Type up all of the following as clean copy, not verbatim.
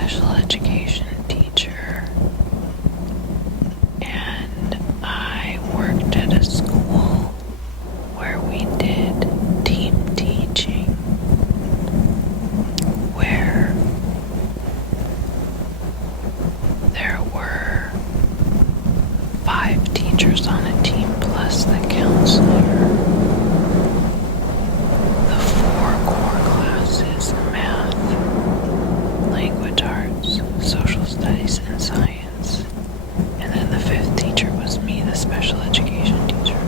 special education teacher, and I worked at a school where we did team teaching, where there were 5 teachers on a team plus the counselor. The 4 core classes: math, language arts, social studies, and science. And then the 5th teacher was me, the special education teacher.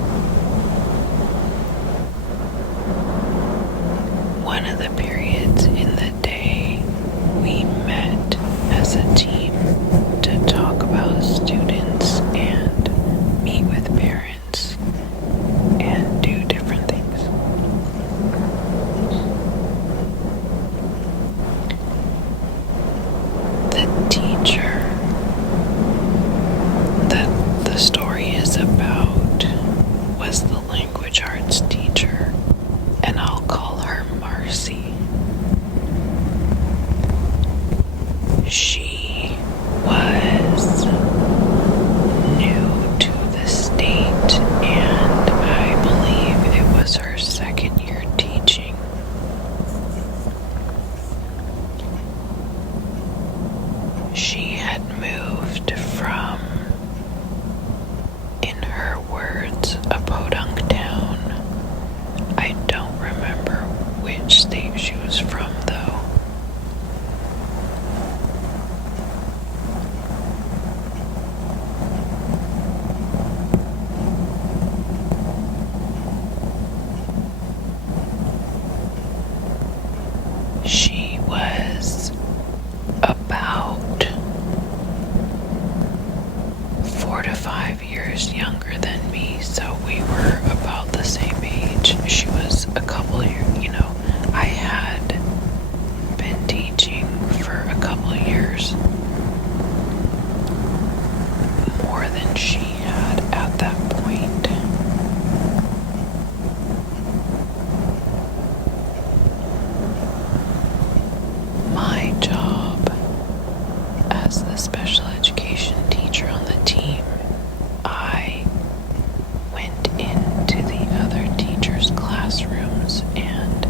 One of the periods in the day, we met as a team to talk about students and meet with parents and do different things. The teacher that the story is about was the language arts teacher, and I'll call her Marcy. She was new to the state, and I believe it was her 2nd year teaching. She had moved from, in her words, a podunk town. I don't remember which state she was from, though. She was about 4 to 5 years younger than me, so we were about the same age. She was a couple years, I had been teaching for a couple years, more than she had at that point. My job as the special education teacher on the team, I went into the other teachers' classrooms and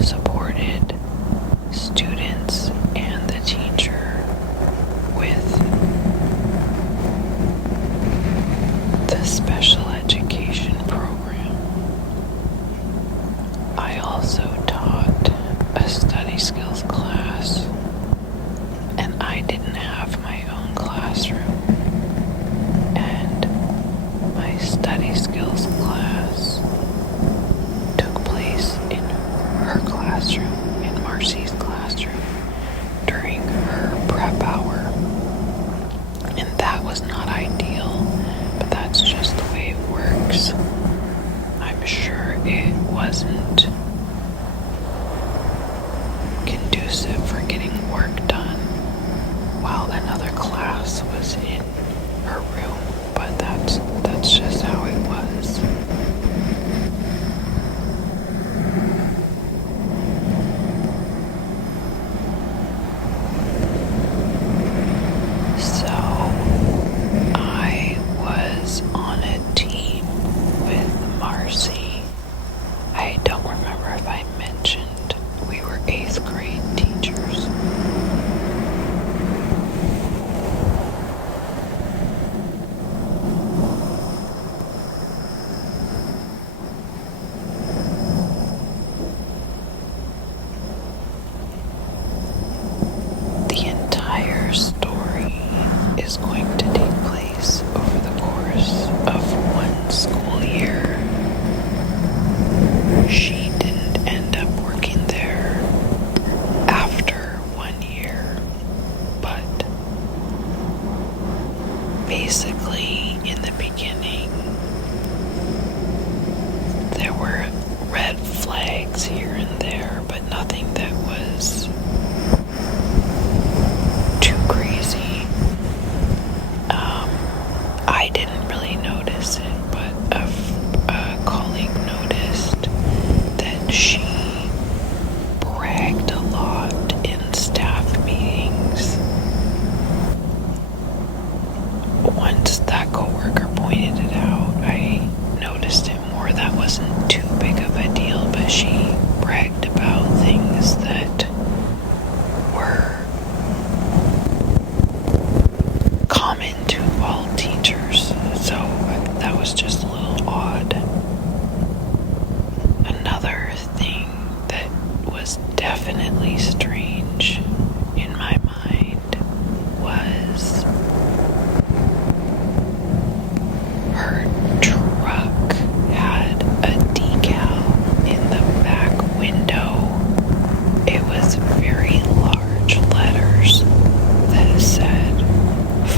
supported students and the teacher with the special education program. I also taught a study skills class, and I didn't have my own classroom, and my study skills class took place in her classroom, in Marcy's classroom, during her prep hour, and that was not ideal, but that's just the way it works. I'm sure it wasn't conducive for getting work done while another class was in her room, but that's just how it was. So I was on a team with Marcy. I don't remember if I mentioned we were 8th grade teachers. common to all teachers, so that was just a little odd. Another thing that was definitely strange in my mind was her truck had a decal in the back window. It was very large letters that said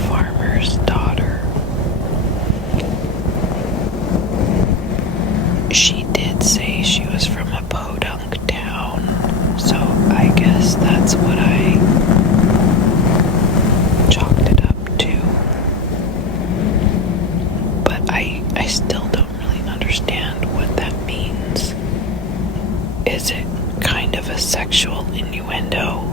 farmer's daughter. She did say she was from a podunk town, so I guess that's what I chalked it up to. But I still don't really understand what that means. Is it kind of a sexual innuendo?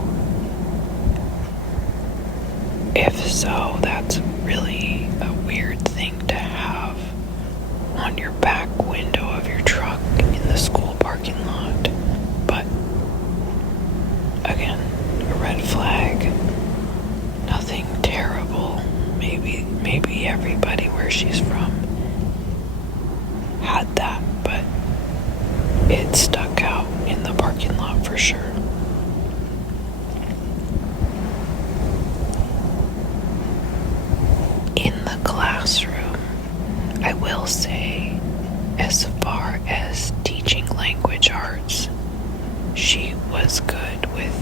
If so, that's really a weird thing to have on your back window of your truck in the school parking lot. But again, a red flag. Nothing terrible. Maybe everybody where she's from had that, but it stuck out in the parking lot for sure. In the classroom, I will say, as far as teaching language arts, she was good with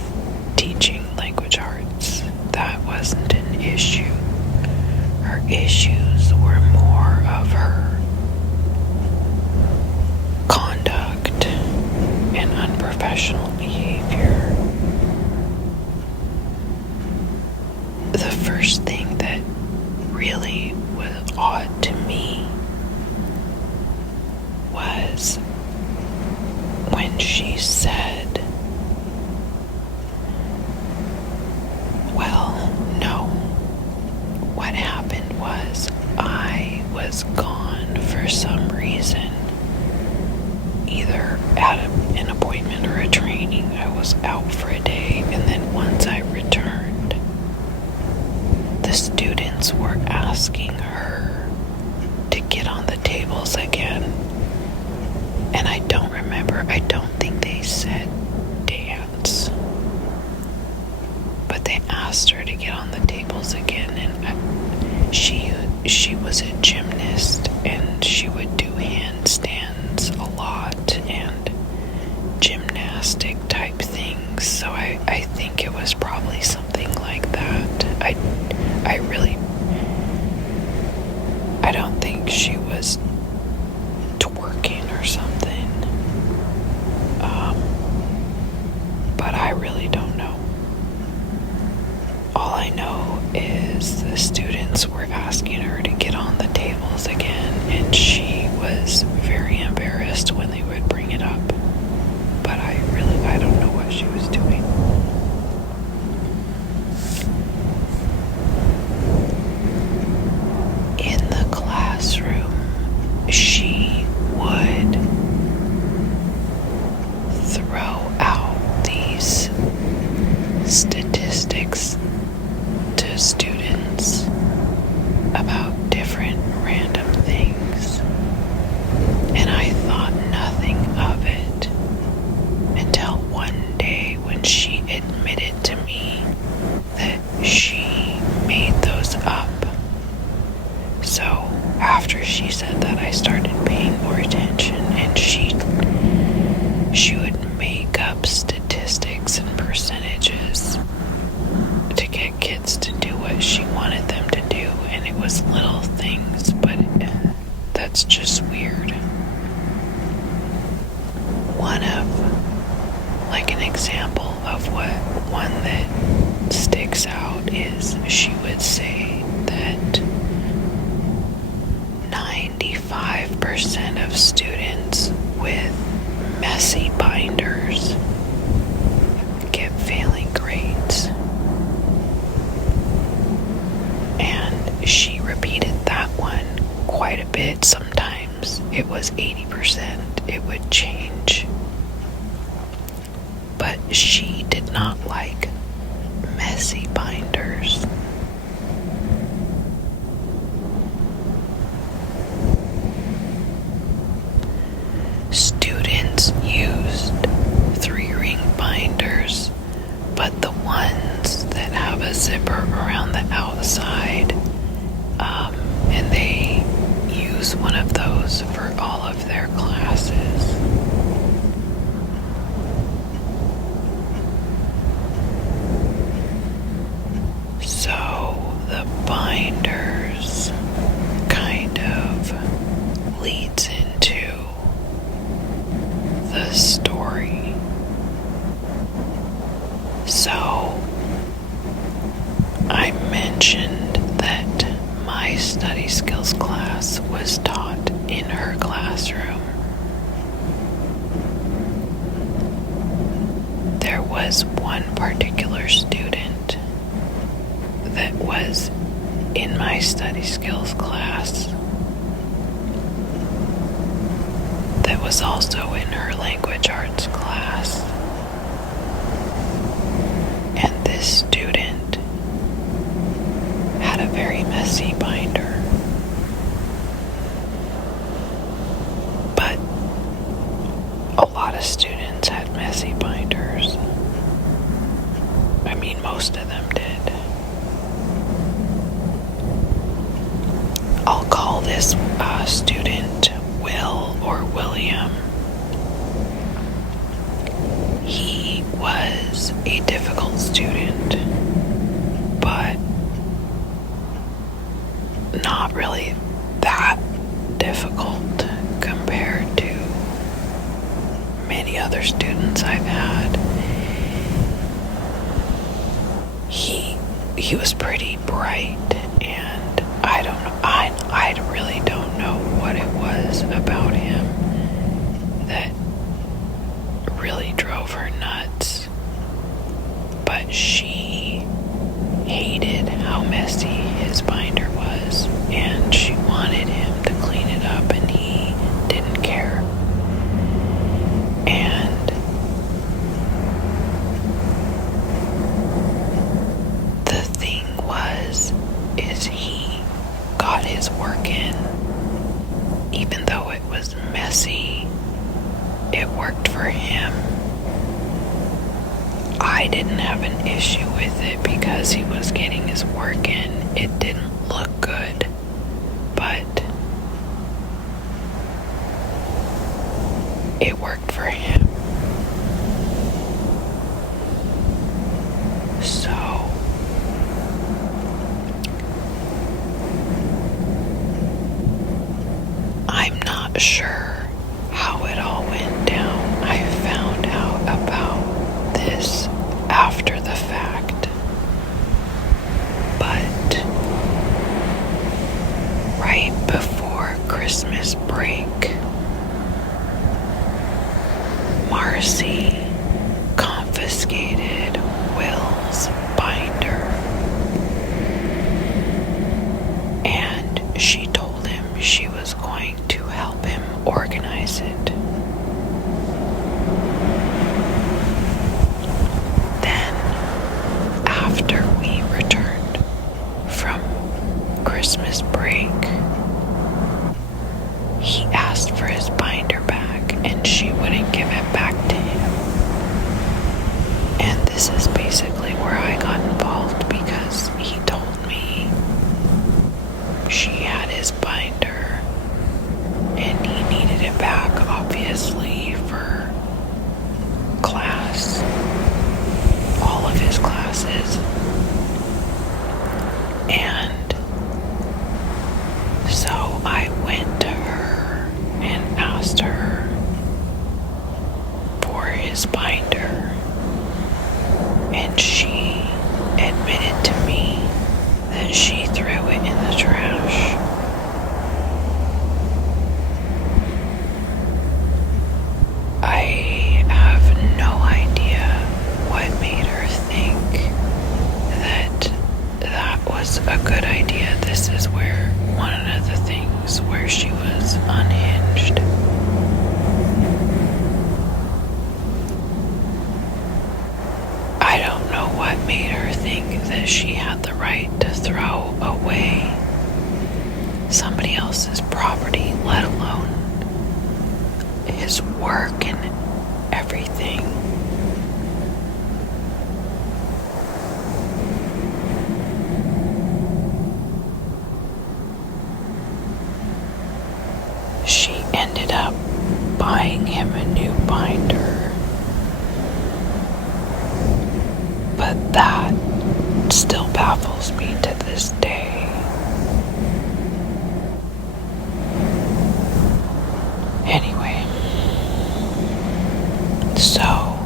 teaching language arts. That wasn't an issue. Her issues were more of her conduct and unprofessional behavior. The first thing that really was odd to me was when she said, well, no. What happened was I was gone for some reason, either at an appointment or a training. I was out for a day, and then once I returned, the students were asking her to get on the tables again. And I don't remember, I don't think they said dance, but they asked her to get on the tables again. And she was a gymnast, and she would do handstands a lot and gymnastic type things, so I think it was probably something like that. I don't think she was twerking or something, but I really don't know. All I know is the students were asking her to get on the tables again, and she was very embarrassed when they would bring it up. But I don't know what she was doing. In the classroom, she would throw out these statistics to students about different random things, and I thought nothing of it until one day when she admitted to me that she made those up. So after she said that, I started paying more attention, and she would make up statistics and percentages to get kids to do what she wanted them to do, and it was little things, but that's just weird. An example of one that sticks out is she would say that 95% of students with messy binders get failing grades. And she repeated that one quite a bit. Sometimes it was 80%. It would change. But she did not like messy binders. zipper around the outside, and they use one of those for all of their classes. So the binders kind of leads into the story. So I mentioned that my study skills class was taught in her classroom. There was one particular student that was in my study skills class that was also in her language arts class. And this student had a very messy binder. But a lot of students had messy binders. I mean, most of them did. I'll call this student Will or William. He was a difficult student, but not really that difficult compared to many other students I've had. He was pretty bright, and I really don't know what it was about him that really drove her nuts, but she hated how messy his binder was, and she wanted him to clean it up, and he didn't care. And the thing is he got his work in. Even though it was messy, it worked for him. I didn't have an issue with it because he was getting his work in. It didn't look good, but it worked for him. So I'm not sure how it all went down. I found out about this after the fact. But right before Christmas break, Marcy confiscated Will's binder. And she told him she was going to help him organize it. Then, after we returned from Christmas break, he asked for his binder back, and she wouldn't give it back to him. And this is basically where I got involved, because he told me she had his binder and he needed it back, obviously, for class, all of his classes. And so I went to her and asked her for his binder, and she admitted to me that she threw it in the trash. I have no idea what made her think that that was a good idea. This is where one of the things where she was unhinged. I don't know what made her think that she had the right to throw away somebody else's property, let alone his work and everything. baffles me to this day. Anyway, so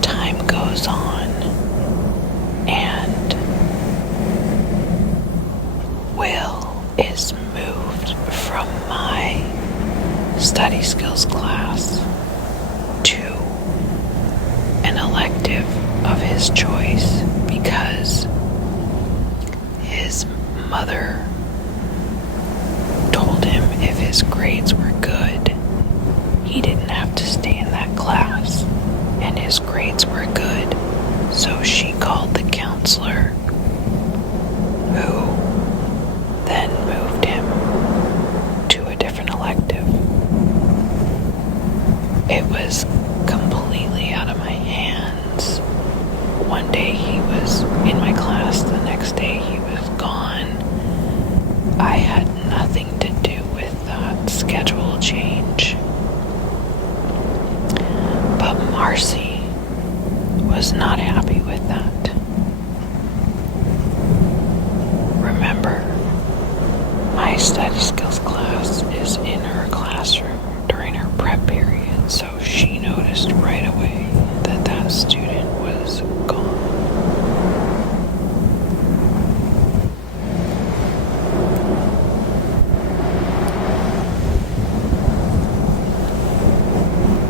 time goes on and Will is moved from my study skills class to an elective of his choice because his mother told him if his grades were good, he didn't have to stay in that class, and his grades were good, so she called the counselor, who then moved him to a different elective. It was completely out of my hands. One day he was in my class, the next day he was gone. I had nothing to do with that schedule change. But Marcy was not happy with that. Remember, my study skills class is in her classroom during her prep period, so she noticed right away that that student was gone.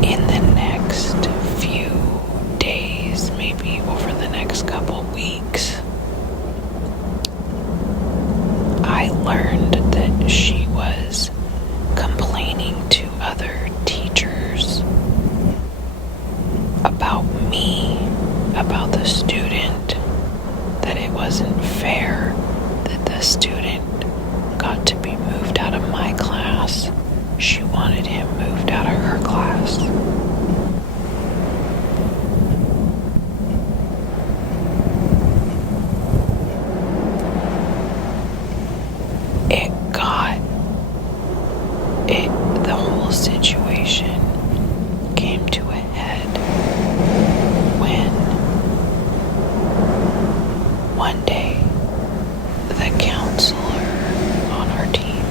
In the next few days, maybe over the next couple weeks, I learned that she was complaining to other teachers about me, about the student, that it wasn't fair that the student got to be moved out of my class. She wanted him moved out of her class. The whole situation came to a head when one day the counselor on our team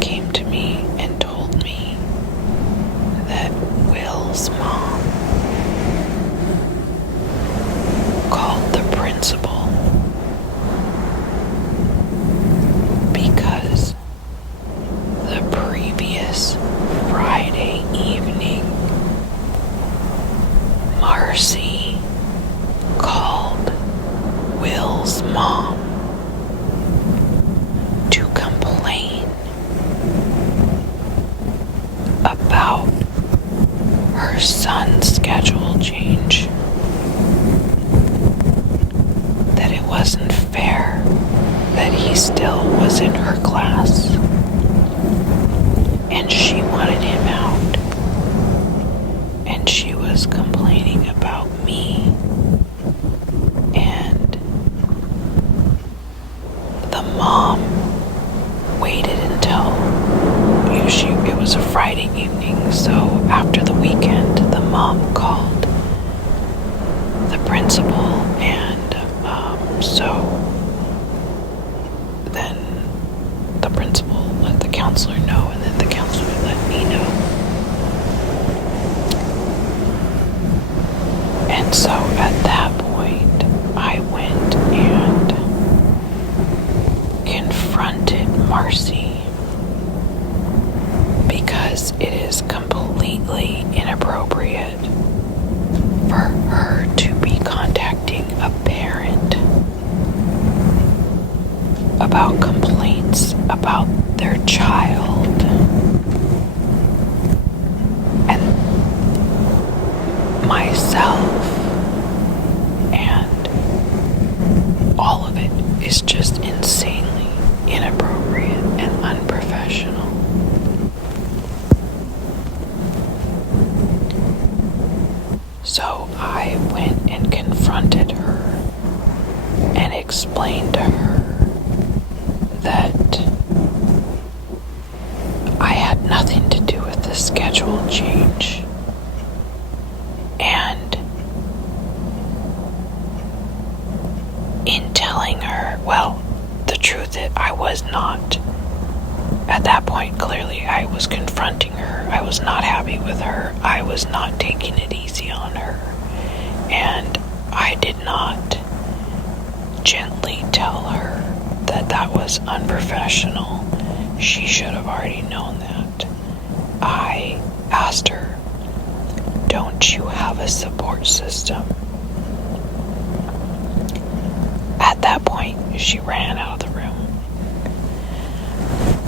came to me and told me that Will's mom called the principal because the previous Friday evening, Marcy called Will's mom to complain about her son's schedule change. That it wasn't fair that he still was in her class. And she wanted him out. And she was complaining about me. And the mom waited until it was a Friday evening, so after the weekend, the mom called the principal, and so then the principal let the counselor know, and then the counselor let me know. And so at that point, I went and confronted Marcy because it is completely inappropriate for her to be contacting a parent about complaints about their child. And myself, and all of it is just insanely inappropriate and unprofessional. So I went and confronted her and explained to her that I had nothing to do with the schedule change, and telling her, well, the truth is I was not. At that point, clearly, I was confronting her. I was not happy with her. I was not taking it easy on her. And I did not gently tell her that that was unprofessional. She should have already known that. I asked her, don't you have a support system? At that point, she ran out of the room.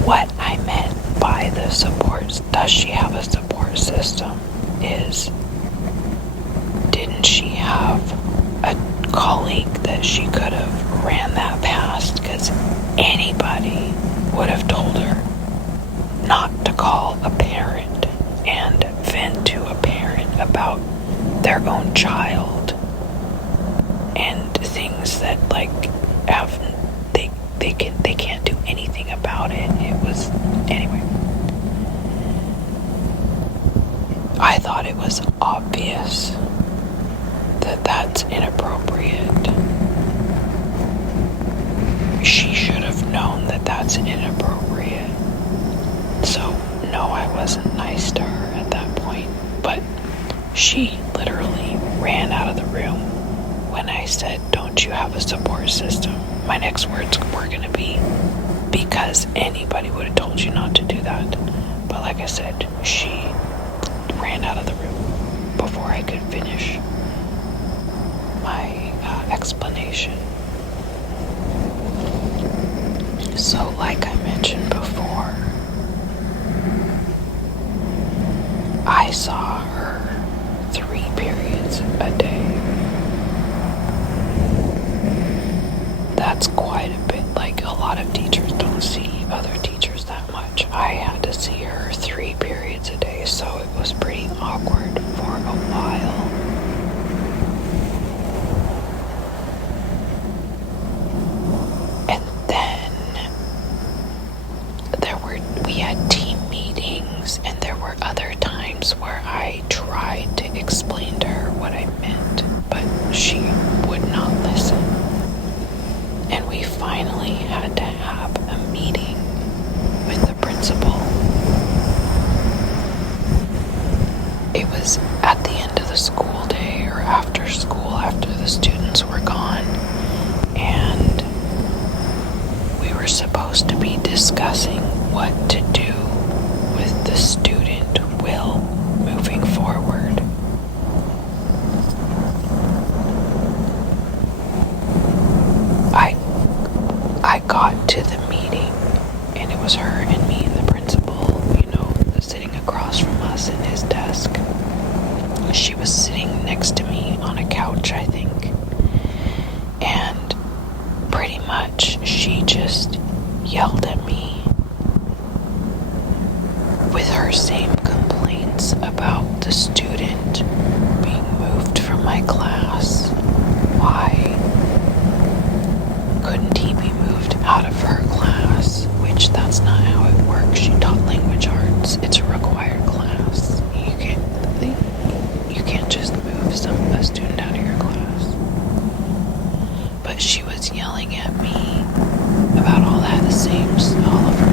What I meant by the supports, does she have a support system, is, didn't she have a colleague that she could have ran that past? Because anybody would have told her not to call a parent and vent to a parent about their own child and things that have they can't do anything about it. It was, anyway, I thought it was obvious that that's inappropriate. She should have known that that's inappropriate. So no, I wasn't nice to her at that point, but she literally ran out of the room when I said, don't you have a support system? My next words were going to be, because anybody would have told you not to do that. But like I said, she ran out of the room before I could finish my explanation. So like I mentioned before, I saw her 3 periods a day. That's quite a bit. A lot of teachers don't see other teachers that much. I had to see her 3 periods a day, so it was pretty awkward for a while. And then we had team meetings, and there were other times where I tried to explain to her what I meant, but she would not listen. And we finally had to have a meeting with the principal. It was at the end of the school day or after school, after the students were gone, and we were supposed to be discussing what to do with the student Will moving forward. I got to the meeting, and it was her and me and the principal, sitting across from us in his desk. She was sitting next to me on a couch, I think, and pretty much she just yelled at me with her same complaints about the student being moved from my class. Why couldn't he be moved out of her class? Which that's not how it works. She taught language arts. It's a required class. You can't just move a student out of your class. But she was yelling at me about all of her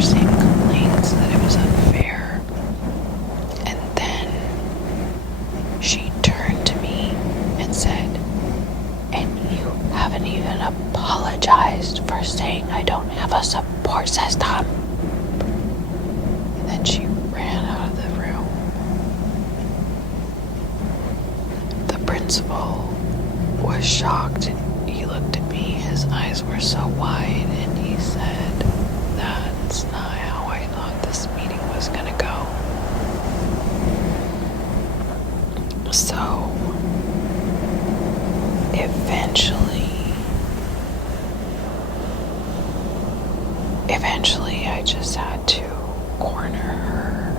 same complaints, that it was unfair. And then she turned to me and said, and you haven't even apologized for saying I don't have a support system. And then she ran out of the room. The principal was shocked. He looked at me, his eyes were so wide, and he said, that's not how I thought this meeting was gonna go. So eventually I just had to corner her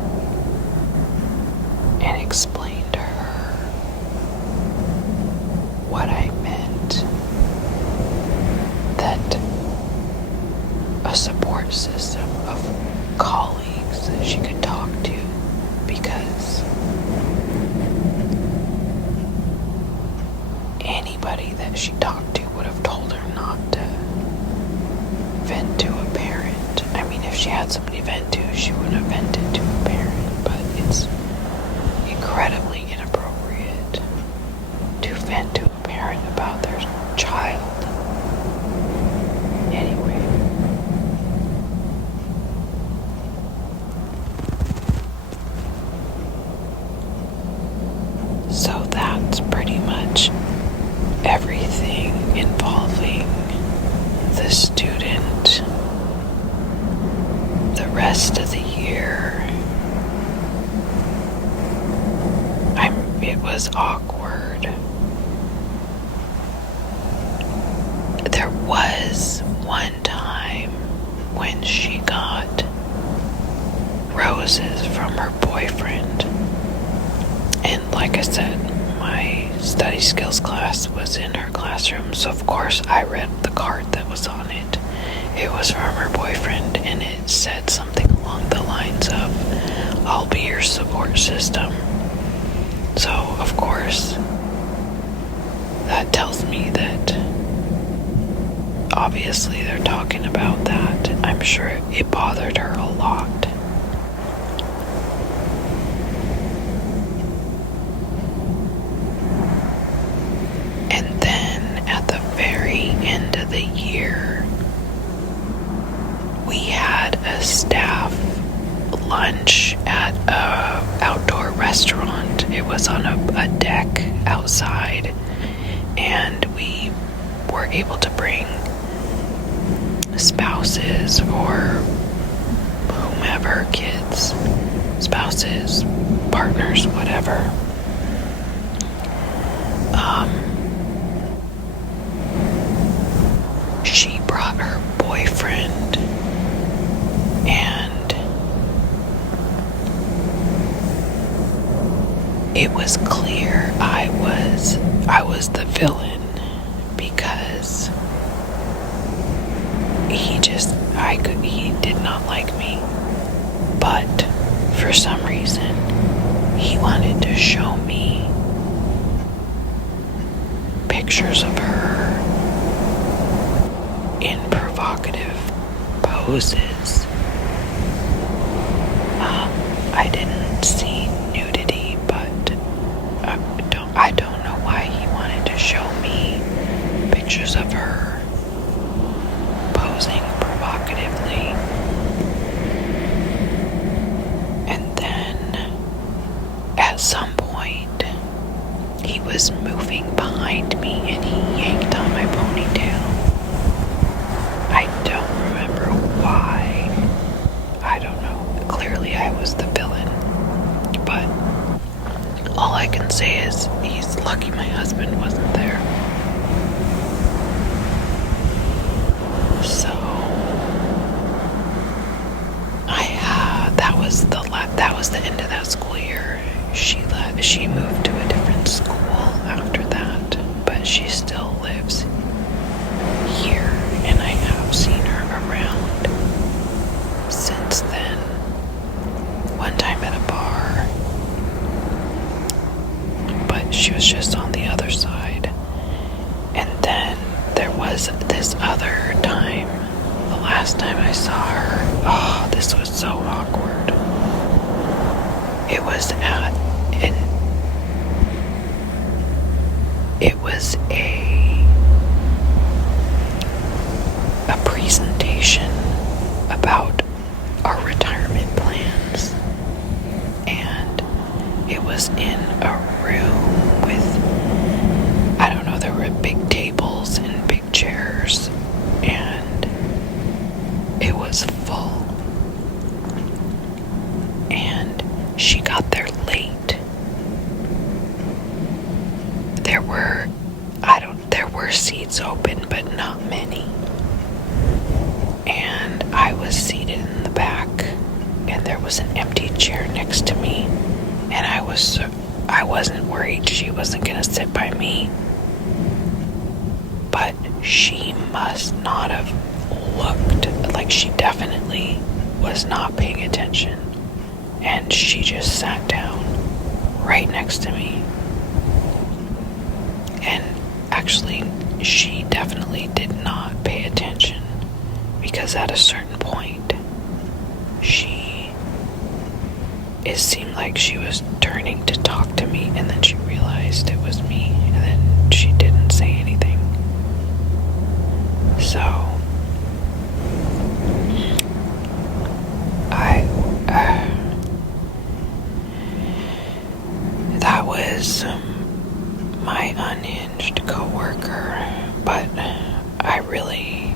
and explain to her what I meant, that a support system of colleagues that she could talk to, because anybody that she talked to would have told her not to vent to a parent. I mean, if she had somebody to vent to, she would have vented to a parent, but it's incredibly inappropriate to vent to a parent about their child. Anyway. So that's pretty much everything involving the student. The rest of the year, it was awkward. There was one time when she got roses from her boyfriend. And like I said, my study skills class was in her classroom, so of course I read the card that was on it. It was from her boyfriend, and it said something along the lines of, "I'll be your support system." So, of course, that tells me that obviously they're talking about that. I'm sure it bothered her a lot. And then at the very end of the year, we had a staff lunch at a outdoor restaurant. It was on a deck outside, and we were able to bring spouses or whomever, kids, spouses, partners, whatever. She brought her boyfriend, and it was clear I was the villain, because he did not like me, but for some reason he wanted to show me pictures of her in provocative poses. I didn't see nudity, but I don't know why he wanted to show me pictures of her posing provocatively. And then at some point he was moving behind me and he yanked on my ponytail. I don't remember why. I don't know. Clearly I was the villain. But all I can say is he's lucky my husband wasn't there. So that was the end of that school year. She moved to a different school after that, but she still lives here, and I have seen her around since then. One time at a bar, but she was just on the other side. And then there was this other time, the last time I saw her. Oh, this was so awkward. It was a presentation about our retirement plans, and it was in a room with, I don't know, there were big tables and big chairs, and it was full, and she got there late. There were seats open, but not many. And I was seated in the back, and there was an empty chair next to me, and I wasn't worried she wasn't gonna sit by me. But she must not have looked, like she definitely was not paying attention, and she just sat down right next to me. And actually, she definitely did not pay attention, because at a certain point, it seemed like she was turning to talk to me, and then she realized it was me, and then she didn't say anything. So, that was my unhinged coworker, but I really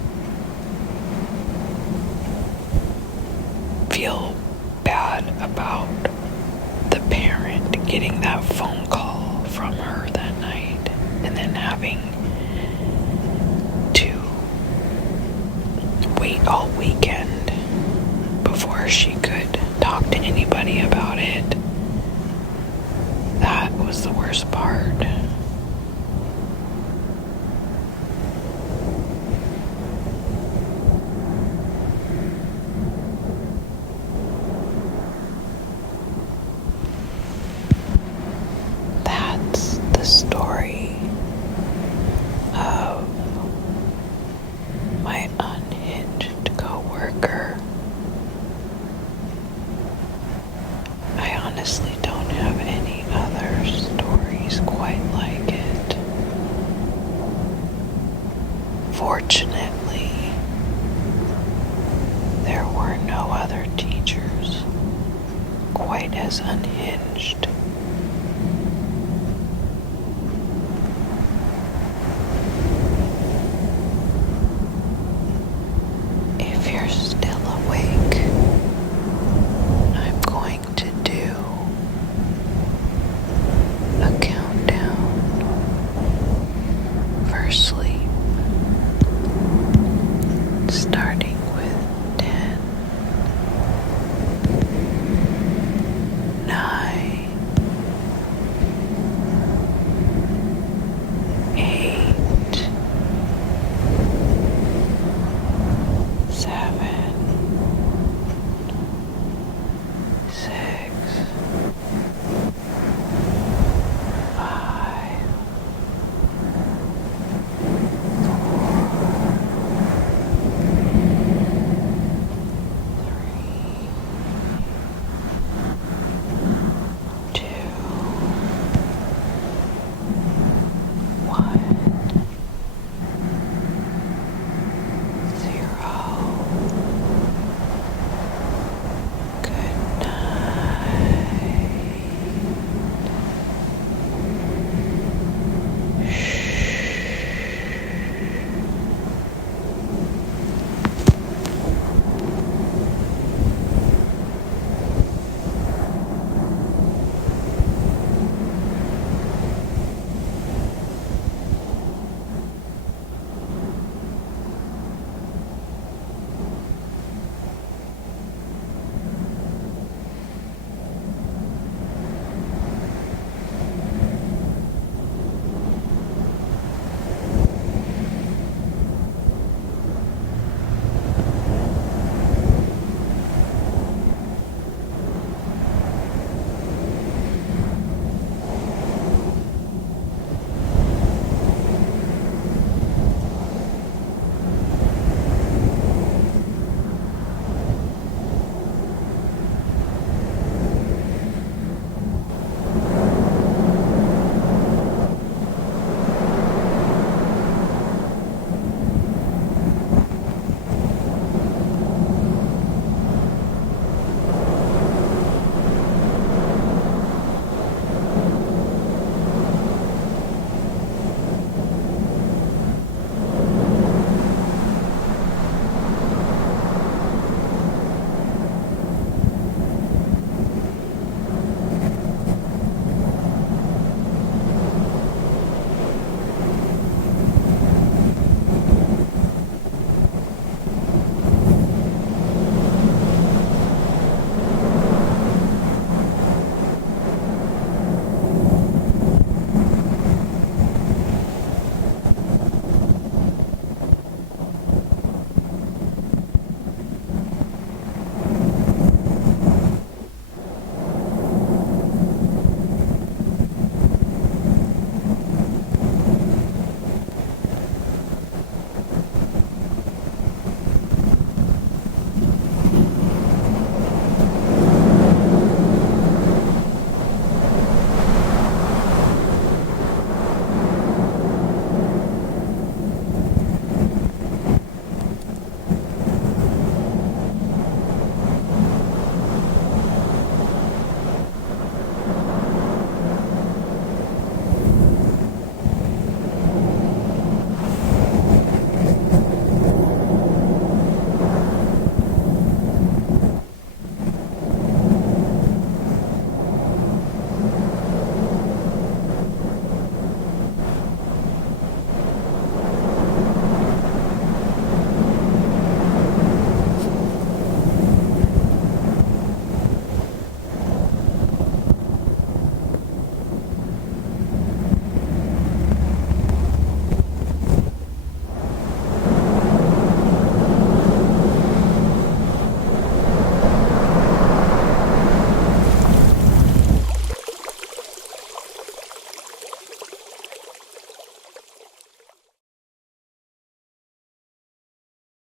feel bad about the parent getting that phone call from her that night and then having to wait all weekend before she could talk to anybody about it. That was the worst part. That's the story of my unhinged coworker. I honestly don't have any other stories quite like it. Fortunately, there were no other teachers quite as unhinged. If you're still awake, I'm going to do a countdown for sleep.